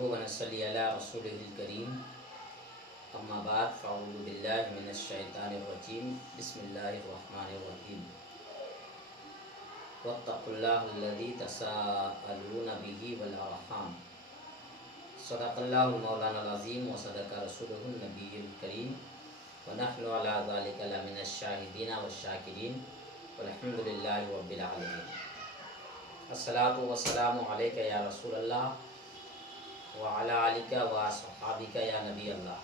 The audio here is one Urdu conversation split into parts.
ونصلی علی رسولہ الکریم اما بعد فاعوذ باللہ من الشیطان الرجیم بسم اللہ الرحمن الرحیم واتقوا اللہ الذی تساءلون بہ والارحام صدق اللہ مولانا العظیم وصدق رسولہ النبی الکریم ونحن علی ذلک لمن الشاہدین والشاکرین والحمد للہ رب العالمین۔ الصلاۃ والسلام علیک یا رسول اللہ وعلی آلک و صحابک یا نبی اللہ۔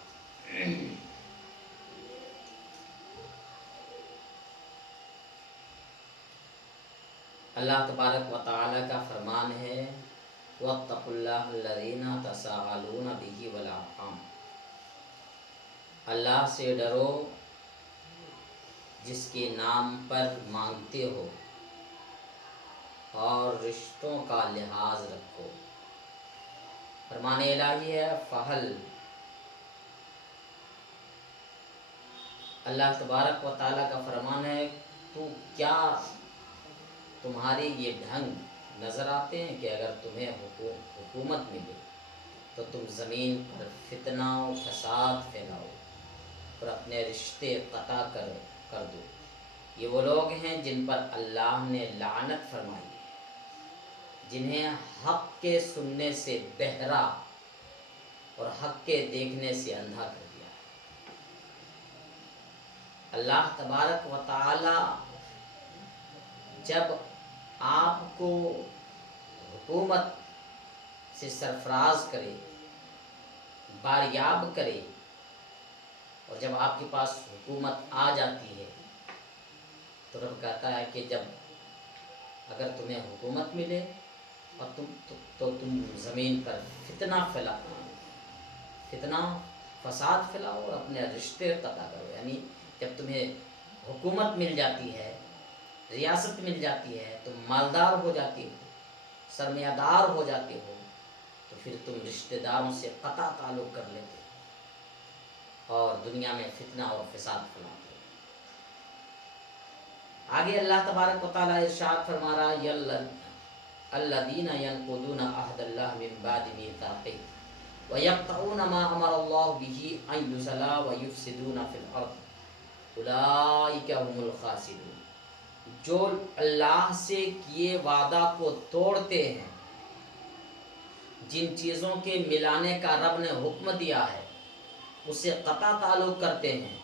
اللہ تبارک و تعالی کا فرمان ہے واتقوا اللہ الذین تساءلون بہ والارحام، اللہ سے ڈرو جس کے نام پر مانگتے ہو اور رشتوں کا لحاظ رکھو۔ فرمان الہی ہے فہل، اللہ تبارک و تعالیٰ کا فرمان ہے تو کیا تمہارے یہ ڈھنگ نظر آتے ہیں کہ اگر تمہیں حکومت ملے تو تم زمین پر فتنہ و فساد پھیلاؤ اور اپنے رشتے قطع کر دو۔ یہ وہ لوگ ہیں جن پر اللہ نے لعنت فرمائی ہے، جنہیں حق کے سننے سے بہرا اور حق کے دیکھنے سے اندھا کر دیا۔ اللہ تبارک و تعالی جب آپ کو حکومت سے سرفراز کرے، باریاب کرے، اور جب آپ کے پاس حکومت آ جاتی ہے تو رب کہتا ہے کہ جب اگر تمہیں حکومت ملے اور تم زمین پر فتنہ فساد پھیلاؤ اور اپنے رشتے قطع کرو، یعنی جب تمہیں حکومت مل جاتی ہے، ریاست مل جاتی ہے، تم مالدار ہو جاتی ہو، سرمایہ دار ہو جاتے ہو، تو پھر تم رشتہ داروں سے قطع تعلق کر لیتے اور دنیا میں فتنہ اور فساد پھیلاتے۔ آگے اللہ تبارک و تعالیٰ ارشاد فرما رہا ہے الذین ینقضون عہد اللہ من بعد میثاقہ ویقطعون ما امر اللہ بہ ان یوصل ویفسدون فی الارض اولئک هم الخاسرون۔ جو اللہ سے کیے وعدہ کو توڑتے ہیں، جن چیزوں کے ملانے کا رب نے حکم دیا ہے اسے قطع تعلق کرتے ہیں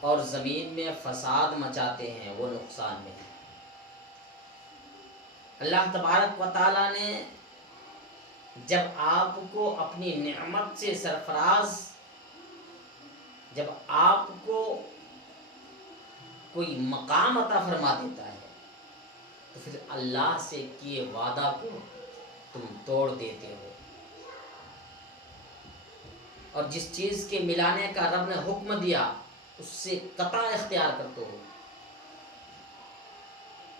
اور زمین میں فساد مچاتے ہیں، وہ نقصان میں ہیں۔ اللہ تبارک و تعالیٰ نے جب آپ کو اپنی نعمت سے سرفراز، جب آپ کو کوئی مقام عطا فرما دیتا ہے تو پھر اللہ سے کیے وعدہ کو تم توڑ دیتے ہو اور جس چیز کے ملانے کا رب نے حکم دیا اس سے قطع اختیار کرتے ہو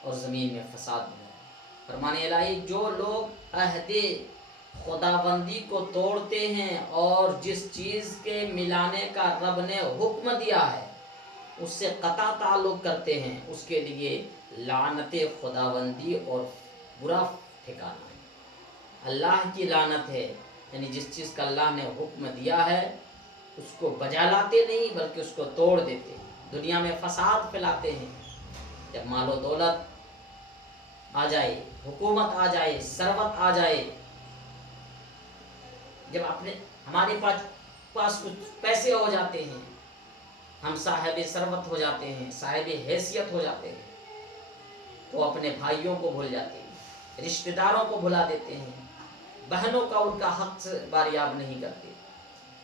اور زمین میں فساد ہو۔ فرمان الہی جو لوگ عہد خداوندی کو توڑتے ہیں اور جس چیز کے ملانے کا رب نے حکم دیا ہے اس سے قطع تعلق کرتے ہیں، اس کے لیے لعنت خداوندی اور برا ٹھکانہ ہے۔ اللہ کی لعنت ہے، یعنی جس چیز کا اللہ نے حکم دیا ہے اس کو بجا لاتے نہیں بلکہ اس کو توڑ دیتے ہیں، دنیا میں فساد پھیلاتے ہیں۔ جب مال و دولت آ جائے، حکومت آ جائے، ثروت آ جائے، جب ہمارے پاس کچھ پیسے ہو جاتے ہیں، ہم صاحب ثروت ہو جاتے ہیں، صاحب حیثیت ہو جاتے ہیں، تو اپنے بھائیوں کو بھول جاتے ہیں، رشتہ داروں کو بھلا دیتے ہیں، بہنوں کا ان کا حق سے باریاب نہیں کرتے،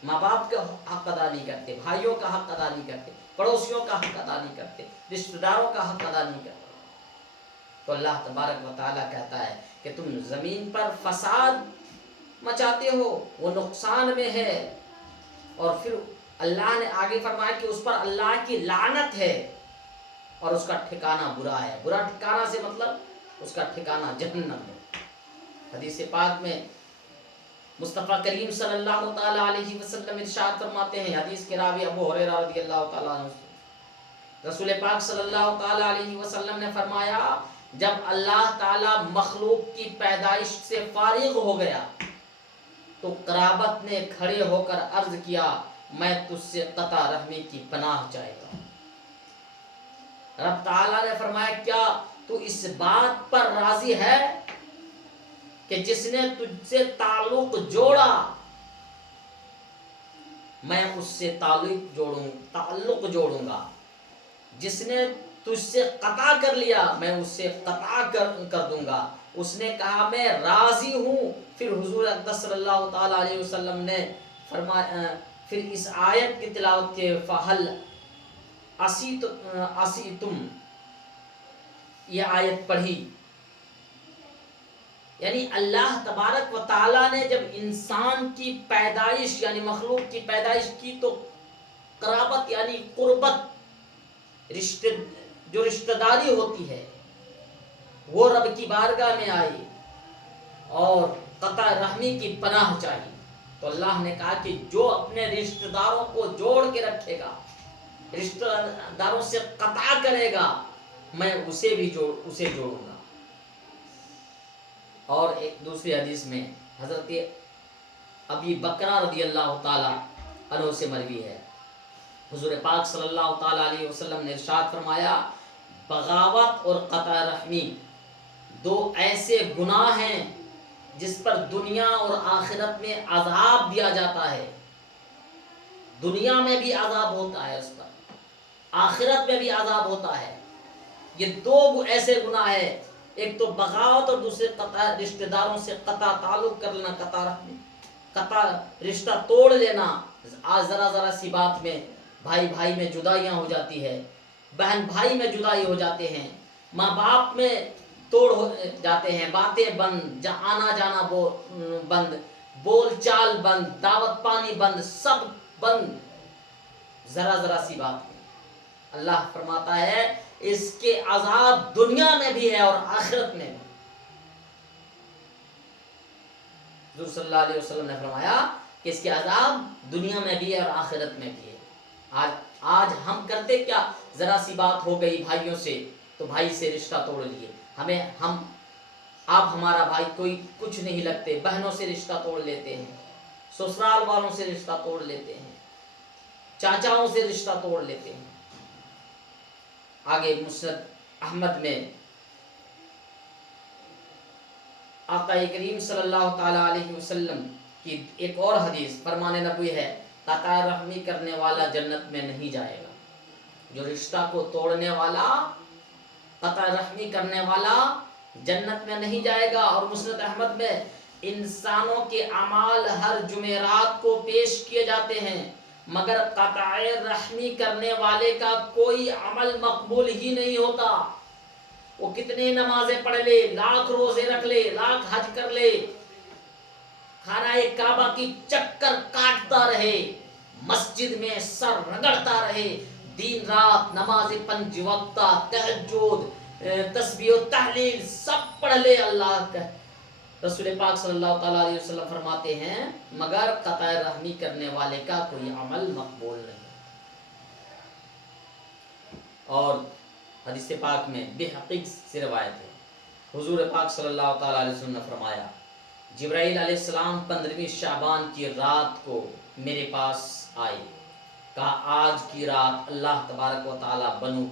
ماں باپ کا حق ادا نہیں کرتے، بھائیوں کا حق ادا نہیں کرتے، پڑوسیوں کا حق ادا نہیں کرتے، رشتہ داروں کا حق ادا نہیں کرتے۔ تو اللہ تبارک و تعالیٰ کہتا ہے کہ تم زمین پر فساد مچاتے ہو، وہ نقصان میں ہے، اور پھر اللہ نے آگے فرمایا کہ اس پر اللہ کی لعنت ہے اور اس کا ٹھکانہ برا ہے۔ برا ٹھکانہ سے مطلب اس کا ٹھکانہ جہنم ہے۔ حدیث پاک میں مصطفیٰ کریم صلی اللہ تعالیٰ علیہ وسلم ارشاد فرماتے ہیں، حدیث کے راوی ابو ہریرہ رضی اللہ تعالیٰ عنہ، رسول پاک صلی اللہ تعالیٰ علیہ وسلم نے فرمایا جب اللہ تعالیٰ مخلوق کی پیدائش سے فارغ ہو گیا تو قرابت نے کھڑے ہو کر عرض کیا میں تجھ سے قطع رحمی کی پناہ چاہتا ہوں۔ رب تعالیٰ نے فرمایا کیا تو اس بات پر راضی ہے کہ جس نے تجھ سے تعلق جوڑا میں اس سے تعلق جوڑوں گا، جس نے تجھ سے قطع کر لیا میں اس سے قطع کر دوں گا۔ اس نے کہا میں راضی ہوں۔ پھر حضور اقدس صلی اللہ تعالیٰ علیہ وسلم نے فرمایا، پھر اس آیت کی تلاوت کے فَهَلْ عَصِيتُمْ یہ آیت پڑھی۔ یعنی اللہ تبارک و تعالیٰ نے جب انسان کی پیدائش یعنی مخلوق کی پیدائش کی تو قرابت یعنی قربت جو رشتہ داری ہوتی ہے وہ رب کی بارگاہ میں آئی اور قطع رحمی کی پناہ چاہی، تو اللہ نے کہا کہ جو اپنے رشتہ داروں کو جوڑ کے رکھے گا، رشتہ داروں سے قطع کرے گا، میں اسے جوڑوں گا۔ اور ایک دوسری حدیث میں حضرت ابی بکرہ رضی اللہ تعالی عنہ سے مروی ہے، حضور پاک صلی اللہ تعالی علیہ وسلم نے ارشاد فرمایا بغاوت اور قطع رحمی دو ایسے گناہ ہیں جس پر دنیا اور آخرت میں عذاب دیا جاتا ہے۔ دنیا میں بھی عذاب ہوتا ہے اس پر، آخرت میں بھی عذاب ہوتا ہے۔ یہ دو ایسے گناہ ہیں، ایک تو بغاوت اور دوسرے قطع رشتہ داروں سے قطع تعلق کر لینا، قطع رشتہ توڑ لینا۔ آج ذرا سی بات میں بھائی میں جدائیاں ہو جاتی ہے، بہن بھائی میں جدائی ہو جاتے ہیں، ماں باپ میں توڑ ہو جاتے ہیں، باتیں بند، آنا جانا بند، بول چال بند، دعوت پانی بند، سب بند ذرا سی بات میں۔ اللہ فرماتا ہے اس کے عذاب دنیا میں بھی ہے اور آخرت میں بھی۔ حضور صلی اللہ علیہ وسلم نے فرمایا کہ اس کے عذاب دنیا میں بھی ہے اور آخرت میں بھی ہے۔ آج ہم کرتے کیا، ذرا سی بات ہو گئی بھائیوں سے تو بھائی سے رشتہ توڑ لیے، آپ ہمارا بھائی کوئی کچھ نہیں لگتے، بہنوں سے رشتہ توڑ لیتے ہیں، سسرال والوں سے رشتہ توڑ لیتے ہیں، چاچاؤں سے رشتہ توڑ لیتے ہیں۔ آگے مسند احمد میں آقا کریم صلی اللہ تعالی علیہ وسلم کی ایک اور حدیث فرمان نبوی ہے قطع رحمی کرنے والا جنت میں نہیں جائے گا۔ جو رشتہ کو توڑنے والا، قطع رحمی کرنے والا جنت میں نہیں جائے گا۔ اور مسند احمد میں انسانوں کے اعمال ہر جمعرات کو پیش کیے جاتے ہیں مگر قطع رحمی کرنے والے کا کوئی عمل مقبول ہی نہیں ہوتا۔ وہ کتنے نمازیں پڑھ لے، لاکھ روزے رکھ لے، لاکھ حج کر لے، خانہ کعبہ کی چکر کاٹتا رہے، مسجد میں سر رگڑتا رہے، دن رات نماز 5 وقتہ، تہجد، تسبیح و تحلیل سب پڑھ لے اللہ کا، رسول پاک صلی اللہ تعالیٰ علیہ وسلم فرماتے ہیں مگر قطع رحمی کرنے والے کا کوئی عمل مقبول نہیں۔ اور حدیث پاک میں بحقیق سے روایت ہے، حضور پاک صلی اللہ تعالیٰ علیہ وسلم نے فرمایا جبرائیل علیہ السلام 15ویں شعبان کی رات کو میرے پاس آئے، کہا آج کی رات اللہ تبارک و تعالیٰ بنو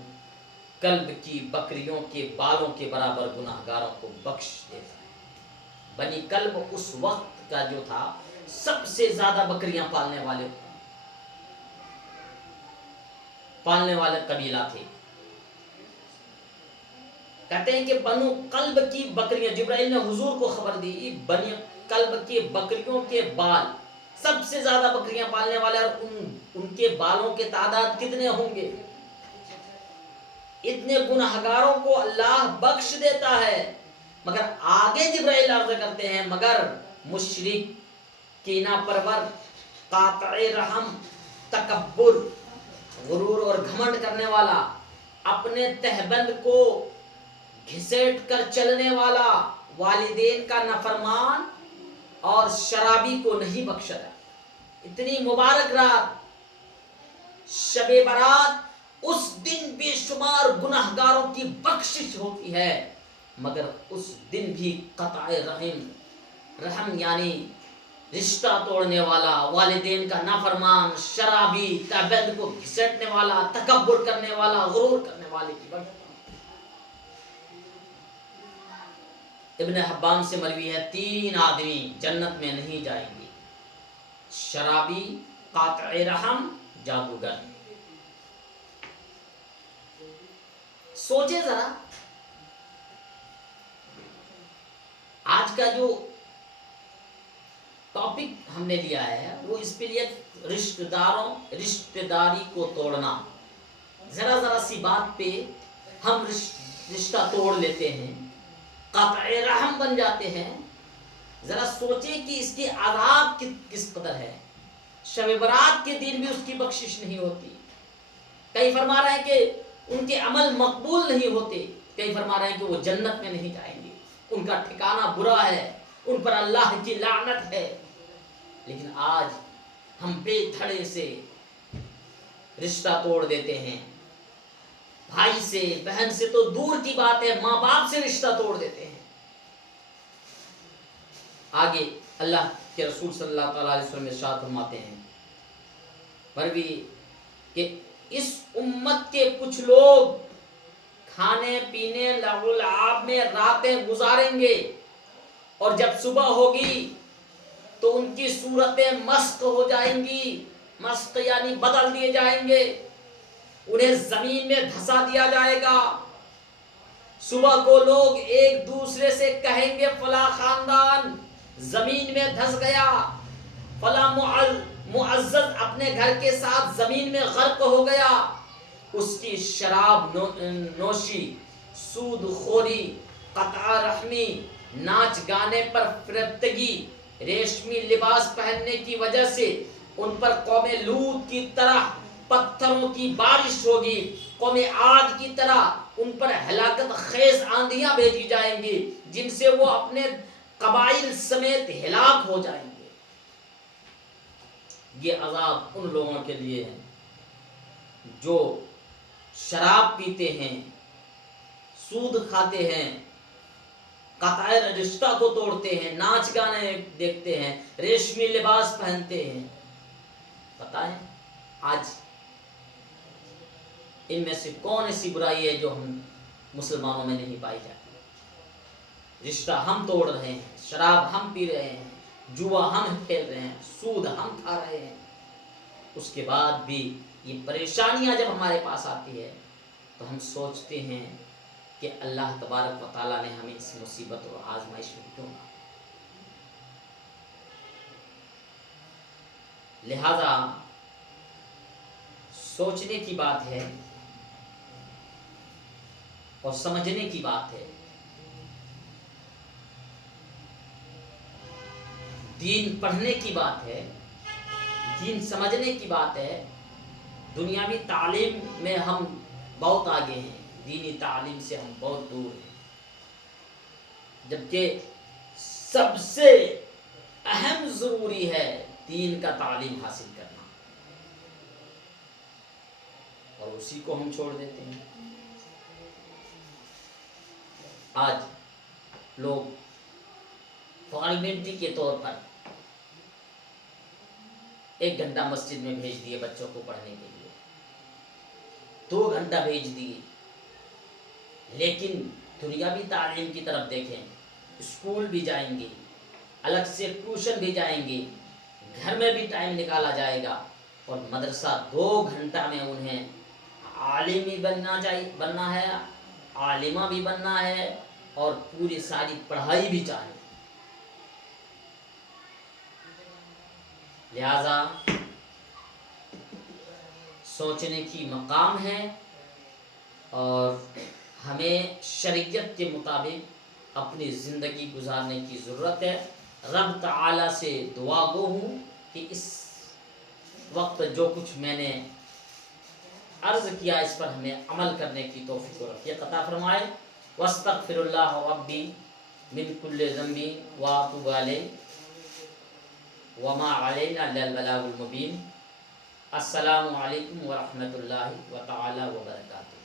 کلب کی بکریوں کے بالوں کے برابر گناہگاروں کو بخش دیتا ہے۔ بنی کلب اس وقت کا جو تھا سب سے زیادہ بکریاں پالنے والے قبیلہ تھے۔ کہتے ہیں کہ بنو کلب کی بکریاں، جبرائیل نے حضور کو خبر دی بنی کلب کے بکریوں کے بال سب سے زیادہ بکریاں پالنے والے، اور ان کے بالوں کے تعداد کتنے ہوں گے؟ اتنے گناہگاروں کو اللہ بخش دیتا ہے۔ مگر آگے جبرائیل عرض کرتے ہیں مگر مشرک، کینہ پرور، قاطع رحم، تکبر، غرور اور گھمنڈ کرنے والا، اپنے تہبند کو گھسیٹ کر چلنے والا، والدین کا نافرمان اور شرابی کو نہیں بخشا۔ اتنی مبارک رات شب برات، اس دن بے شمار گناہگاروں کی بخشش ہوتی ہے مگر اس دن بھی قطع رحم یعنی رشتہ توڑنے والا، والدین کا نافرمان، شرابی، تعبد کو گھسیٹنے والا، تکبر کرنے والا، غرور کرنے والے کی بڑھتا۔ ابن حبان سے مروی ہے 3 آدمی جنت میں نہیں جائیں گے: شرابی، قاطع رحم، جادوگر۔ سوچے ذرا، آج کا جو ٹاپک ہم نے لیا ہے وہ اس پہ لیا رشتہ داری کو توڑنا۔ ذرا سی بات پہ ہم رشتہ توڑ لیتے ہیں، قاطع رحم بن جاتے ہیں۔ ذرا سوچیں کہ اس کی عذاب کس قدر ہے۔ شب برات کے دن بھی اس کی بخشش نہیں ہوتی۔ کئی فرما رہے ہیں کہ ان کے عمل مقبول نہیں ہوتے، کئی فرما رہے ہیں کہ وہ جنت میں نہیں جائیں گے، ان کا ٹھکانہ برا ہے، ان پر اللہ کی لعنت ہے۔ لیکن آج ہم بے دھڑے سے رشتہ توڑ دیتے ہیں، بھائی سے، بہن سے تو دور کی بات ہے، ماں باپ سے رشتہ توڑ دیتے ہیں۔ آگے اللہ کے رسول صلی اللہ تعالیٰ علیہ وسلم ارشاد فرماتے ہیں مروی کہ اس امت کے کچھ لوگ کھانے پینے لہو و لعاب میں راتیں گزاریں گے، اور جب صبح ہوگی تو ان کی صورتیں مسخ ہو جائیں گی۔ مسخ یعنی بدل دیے جائیں گے، انہیں زمین میں دھسا دیا جائے گا۔ صبح کو لوگ ایک دوسرے سے کہیں گے فلاں خاندان زمین میں دھس گیا، فلاں معزز اپنے گھر کے ساتھ زمین میں غرق ہو گیا۔ اس کی شراب نوشی، سود خوری، قطع رحمی، ناچ گانے پر فریفتگی، ریشمی لباس پہننے کی وجہ سے ان پر قوم لوط کی طرح پتھروں کی بارش ہوگی، قوم عاد کی طرح ان پر ہلاکت خیز آندھیاں بھیجی جائیں گی، جن سے وہ اپنے قبائل سمیت ہلاک ہو جائیں گے۔ یہ عذاب ان لوگوں کے لیے ہے جو شراب پیتے ہیں، سود کھاتے ہیں، قطع رشتہ کو توڑتے ہیں، ناچ گانے دیکھتے ہیں، ریشمی لباس پہنتے ہیں۔ بتائیں آج ان میں سے کون ایسی برائی ہے جو ہم مسلمانوں میں نہیں پائی جاتی؟ رشتہ ہم توڑ رہے ہیں، شراب ہم پی رہے ہیں، جوا ہم کھیل رہے ہیں، سود ہم کھا رہے ہیں، اس کے بعد بھی یہ پریشانیاں جب ہمارے پاس آتی ہے تو ہم سوچتے ہیں کہ اللہ تبارک و تعالیٰ نے ہمیں اس مصیبت اور آزمائش میں کیوں نہ۔ لہذا سوچنے کی بات ہے اور سمجھنے کی بات ہے۔ دین پڑھنے کی بات ہے، دین سمجھنے کی بات ہے۔ دنیاوی تعلیم میں ہم بہت آگے ہیں، دینی تعلیم سے ہم بہت دور ہیں، جبکہ سب سے اہم ضروری ہے دین کا تعلیم حاصل کرنا، اور اسی کو ہم چھوڑ دیتے ہیں۔ آج لوگ فارمیلٹی کے طور پر 1 گھنٹہ مسجد میں بھیج دیے بچوں کو پڑھنے کے لیے، 2 گھنٹہ بھیج دیے، لیکن دنیاوی تعلیم کی طرف دیکھیں، اسکول بھی جائیں گے، الگ سے ٹیوشن بھی جائیں گے، گھر میں بھی ٹائم نکالا جائے گا، اور مدرسہ 2 گھنٹہ میں انہیں عالم بھی بننا ہے، عالمہ بھی بننا ہے، اور پوری ساری پڑھائی بھی چاہیے۔ لہذا سوچنے کی مقام ہے، اور ہمیں شریعت کے مطابق اپنی زندگی گزارنے کی ضرورت ہے۔ رب تعالی سے دعا گو ہوں کہ اس وقت جو کچھ میں نے عرض کیا اس پر ہمیں عمل کرنے کی توفیق و عافیت عطا فرمائے۔ واستغفر اللہ ربی من کل ذنب واتوب الیہ وما علینا الا البلاغ المبین۔ السلام علیکم ورحمۃ اللہ تعالی وبرکاتہ۔